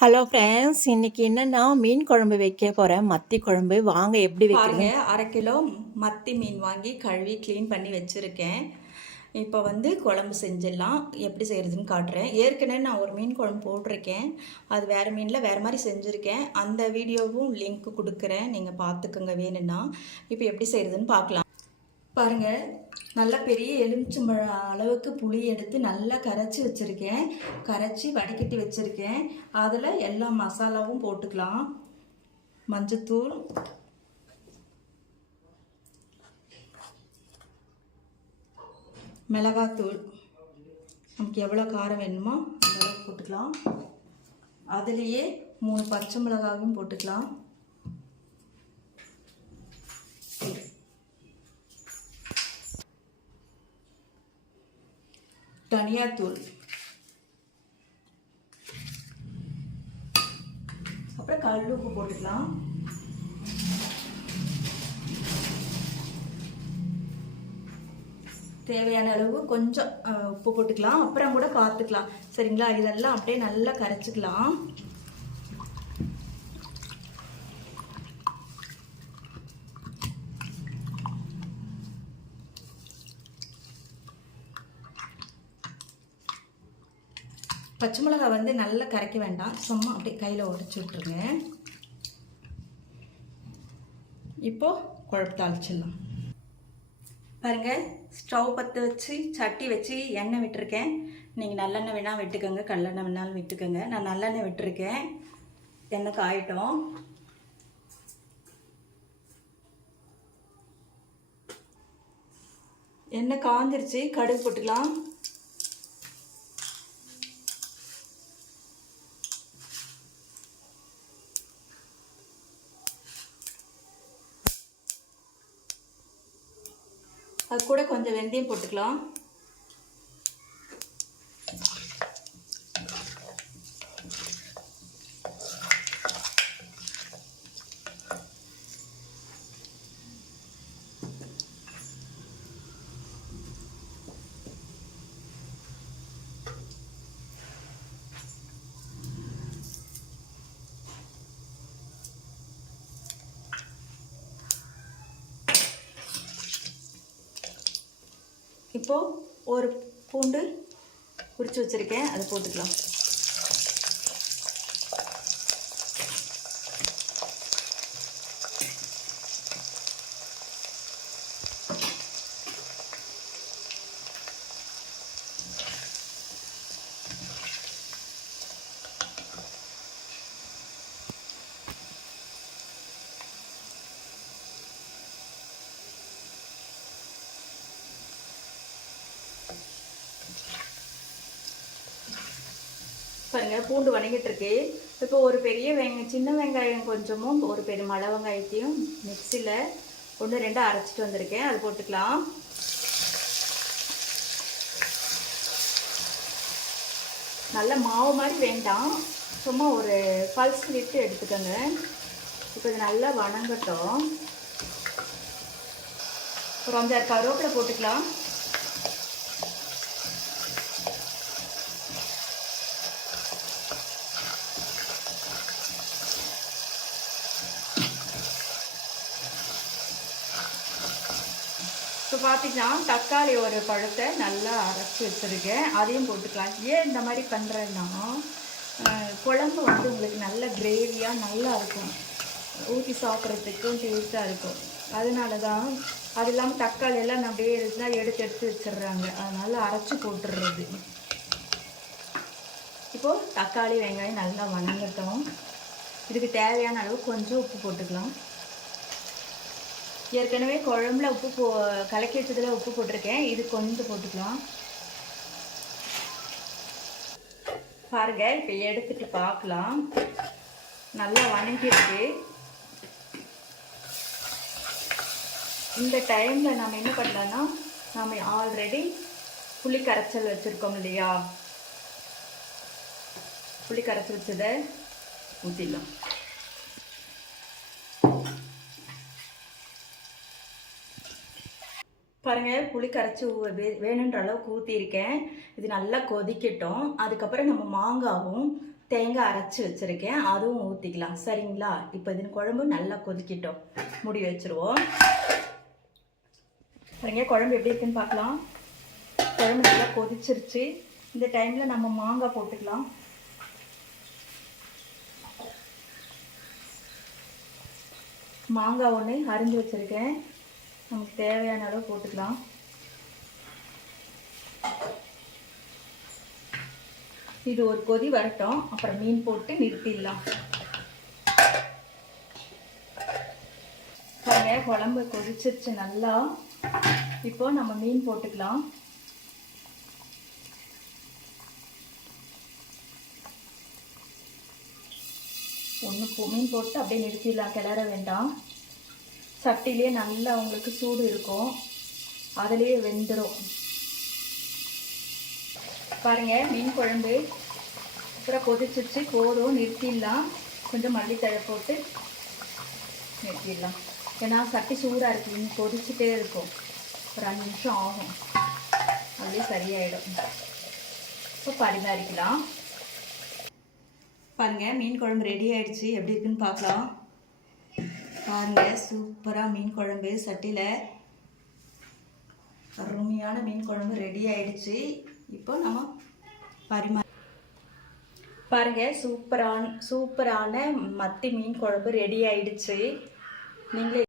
Hello friends, இன்றைக்கி என்னென்னா மீன் குழம்பு வைக்க போகிறேன். மத்தி குழம்பு. வாங்க எப்படி வைக்கிறீங்க. பாருங்க, 1/2 கிலோ மத்தி மீன் வாங்கி கழுவி க்ளீன் பண்ணி வச்சுருக்கேன். இப்போ குழம்பு செஞ்சிடலாம். எப்படி செய்கிறதுன்னு காட்டுறேன். ஏற்கனவே நான் ஒரு மீன் குழம்பு போட்டிருக்கேன். அது வேறு மீனில் வேறு மாதிரி செஞ்சுருக்கேன். அந்த வீடியோவும் லிங்க் கொடுக்குறேன், நீங்கள் பார்த்துக்கோங்க வேணும்னா. இப்போ எப்படி செய்கிறதுன்னு பார்க்கலாம். பாருங்கள், நல்லா பெரிய எலுமிச்சம்பழம் அளவுக்கு புளி எடுத்து நல்லா கரைச்சி வச்சுருக்கேன். கரைச்சி வடிகட்டி வச்சுருக்கேன். அதில் எல்லா மசாலாவும் போட்டுக்கலாம். மஞ்சத்தூள், மிளகாத்தூள், நமக்கு எவ்வளோ காரம் வேணுமோ அந்த அளவுக்கு போட்டுக்கலாம். அதுலேயே 3 பச்சை மிளகாவும் போட்டுக்கலாம். தனியாத்தூள், அப்புறம் கல் உப்பு போட்டுக்கலாம். தேவையான அளவு கொஞ்சம் உப்பு போட்டுக்கலாம். அப்புறம் கூட பார்த்துக்கலாம், சரிங்களா? இதெல்லாம் அப்படியே நல்லா கரைச்சிக்கலாம். பச்சை மிளகாய் நல்லா கரைக்க வேண்டாம், சும்மா அப்படியே கையில் உடச்சி விட்டுருங்க. இப்போது குழம்பு தாளிச்சிடலாம். பாருங்கள், ஸ்டவ் பற்ற வச்சு சட்டி வச்சு எண்ணெய் விட்டுருக்கேன். நீங்கள் நல்லெண்ணெய் வேணால் விட்டுக்கோங்க, கல்லெண்ணெய் வேணாலும் விட்டுக்கோங்க. நான் நல்லெண்ணெய் விட்டுருக்கேன். எண்ணெய் காயட்டும். எண்ணெய் காஞ்சிருச்சு, கடுகு போட்டுக்கலாம். அது கூட கொஞ்சம் வெந்தயம் போட்டுக்கலாம். இப்போது ஒரு பூண்டு உரித்து வச்சுருக்கேன், அதை போட்டுக்கலாம். பாருங்க, பூண்டு வணங்கிட்டு இருக்கு. இப்போ ஒரு பெரிய சின்ன வெங்காயம் கொஞ்சமும் ஒரு பெரிய மலை வெங்காயத்தையும் மிக்சியில் 1-2 அரைச்சிட்டு வந்திருக்கேன், அது போட்டுக்கலாம். நல்ல மாவு மாதிரி வேண்டாம், சும்மா ஒரு பல்ஸ் விட்டு எடுத்துக்கோங்க. இப்போ இது நல்லா வணங்கட்டும். ஒரு 5-6 கருவேப்பிலை போட்டுக்கலாம். இப்போ பார்த்தீங்கன்னா தக்காளி ஒரு பழத்தை நல்லா அரைச்சி வச்சுருக்கேன், அதையும் போட்டுக்கலாம். ஏன் இந்த மாதிரி பண்ணுறேன்னா, குழம்பு உங்களுக்கு நல்ல கிரேவியாக நல்லா இருக்கும், ஊற்றி சாப்பிட்றதுக்கும் டேஸ்ட்டாக இருக்கும். அதனால தான். அது இல்லாமல் தக்காளி எல்லாம் அப்படியே இருந்தால் எடுத்து வச்சிடுறாங்க, அதனால் அரைச்சி போட்டுடுறது. இப்போது தக்காளி வெங்காயம் நல்லா வணங்கட்டும். இதுக்கு தேவையான அளவு கொஞ்சம் உப்பு போட்டுக்கலாம். ஏற்கனவே குழம்புல உப்பு கலக்கி வச்சதில் உப்பு போட்டிருக்கேன், இது கொஞ்சம் போட்டுக்கலாம். பாருங்க, இப்போ எடுத்துட்டு பார்க்கலாம். நல்லா வணங்கிருக்கு. இந்த டைமில் நம்ம என்ன பண்ணலான்னா, நம்ம ஆல்ரெடி புளி கரைச்சல் வச்சுருக்கோம் இல்லையா, புளி கரைச்சி வச்சதை ஊற்றிடலாம். பாருங்கள், புளி கரைச்சி வேணுன்ற அளவுக்கு ஊற்றிருக்கேன். இது நல்லா கொதிக்கட்டும். அதுக்கப்புறம் நம்ம மாங்காவும் தேங்காய் அரைச்சி வச்சுருக்கேன், அதுவும் ஊற்றிக்கலாம். சரிங்களா? இப்போ இது குழம்பு நல்லா கொதிக்கிட்டோம், மூடி வச்சுருவோம். சரிங்க, குழம்பு எப்படி இருக்குன்னு பார்க்கலாம். குழம்பு நல்லா கொதிச்சிருச்சு. இந்த டைமில் நம்ம மாங்காய் போட்டுக்கலாம். மாங்காய் ஒன்று அரிஞ்சு வச்சுருக்கேன், நமக்கு தேவையான அளவு போட்டுக்கலாம். இது ஒரு கொதி வரட்டும், அப்புறம் மீன் போட்டு நிறுத்திடலாம். பாருங்க, குழம்பு கொதிச்சிருச்சு நல்லா. இப்போ நம்ம மீன் போட்டுக்கலாம். மீன் போட்டு அப்படியே நிறுத்திடலாம், கிளற வேண்டாம். சட்டிலே நல்லா உங்களுக்கு சூடு இருக்கும், அதிலேயே வெந்துடும். பாருங்க, மீன் குழம்பு அப்புறம் கொதிச்சிச்சு, போதும், நிறுத்திடலாம். கொஞ்சம் மல்லித்தழை போட்டு நிறுத்திடலாம். ஏன்னா சட்டி சூடாக இருக்குது, இன்னும் கொதிச்சுட்டே இருக்கும். ஒரு 5 நிமிஷம் ஆகும், அப்படியே சரியாயிடும். இப்போ பரிமாறிக்கலாம். பாருங்க, மீன் குழம்பு ரெடி ஆயிடுச்சு. எப்படி இருக்குன்னு பார்க்கலாம். பாருங்க, சூப்பராக மீன் குழம்பு சட்டியில் அருமையான மீன் குழம்பு ரெடி ஆயிடுச்சு. இப்போ நம்ம பாருங்க, சூப்பரான மத்தி மீன் குழம்பு ரெடி ஆயிடுச்சு. நீங்களே